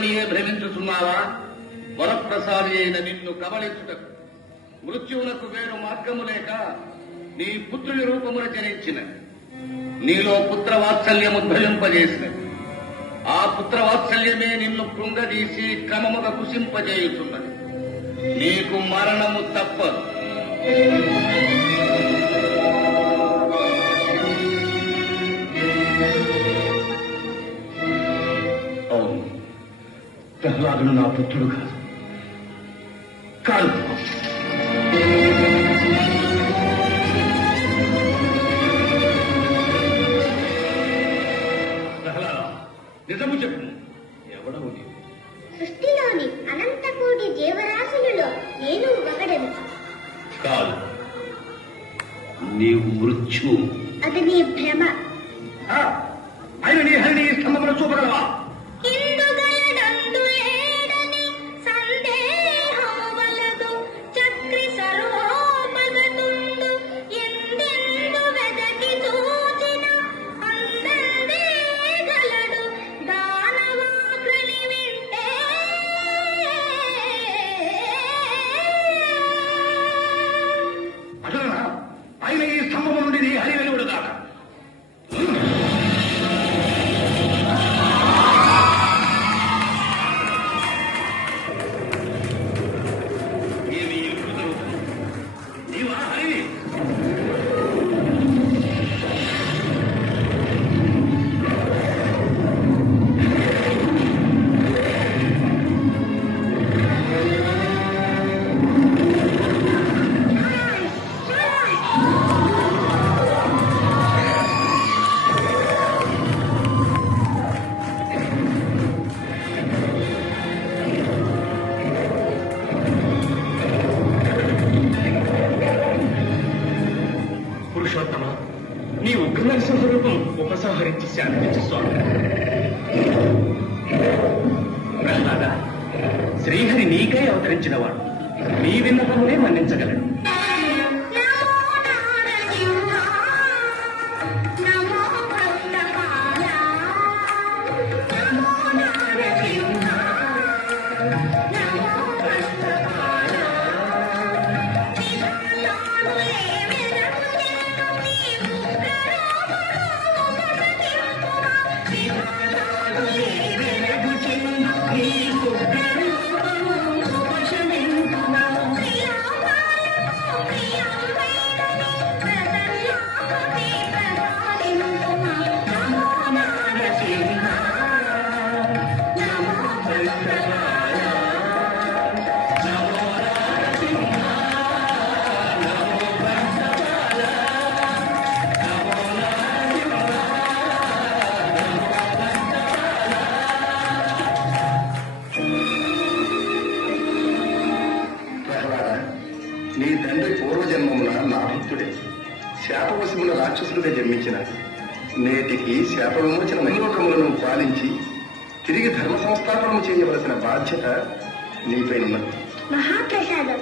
పుత్రుడవనియే భ్రమించుతున్నావా? వరప్రసాది అయిన నిన్ను కబళించుటకు మృత్యువునకు వేరు మార్గము లేక నీ పుత్రుని రూపమున జనించిన నీలో పుత్రవాత్సల్యం ఉద్భవింపజేసినది. ఆ పుత్రవాత్సల్యమే నిన్ను కృంగదీసి క్రమముగా కుసింపజేయుతున్నది. నీకు మరణము తప్పదు. అవును, ప్రహ్లాదుడు నా పుత్రుడు కాదు. ప్రహ్లాద, నిజము చెప్పు, ఎవడవు నీవు? సృష్టిలోని అనంతకోటి జీవరాశులలో నేను ఒకడను. కాదు, నీవు మృత్యు. అది నీ భ్రమ. ఆయన నీ హరిని స్తంభమును చూపగలవా? ఆయన ఈ స్తంభము నుండి నీ హరి వెలువడు కాక. పురుషోత్తమ, నీ ఉగ్ర స్వరూపం ఉపసంహరించి శాంతించు స్వామి. ప్రహ్లాద, శ్రీహరి నీకై అవతరించినవాడు. నీ విన్నపమునే మన్నించగలడు. నీ తండ్రి పూర్వజన్మమున నా భక్తుడే శాపవశమున రాక్షసుడిగా జన్మించిన నేటికి శాప విమోచన మహిలోకములను పాలించి తిరిగి ధర్మ సంస్థాపనము చేయవలసిన బాధ్యత నీపై ఉన్నది. మహాప్రసాదం.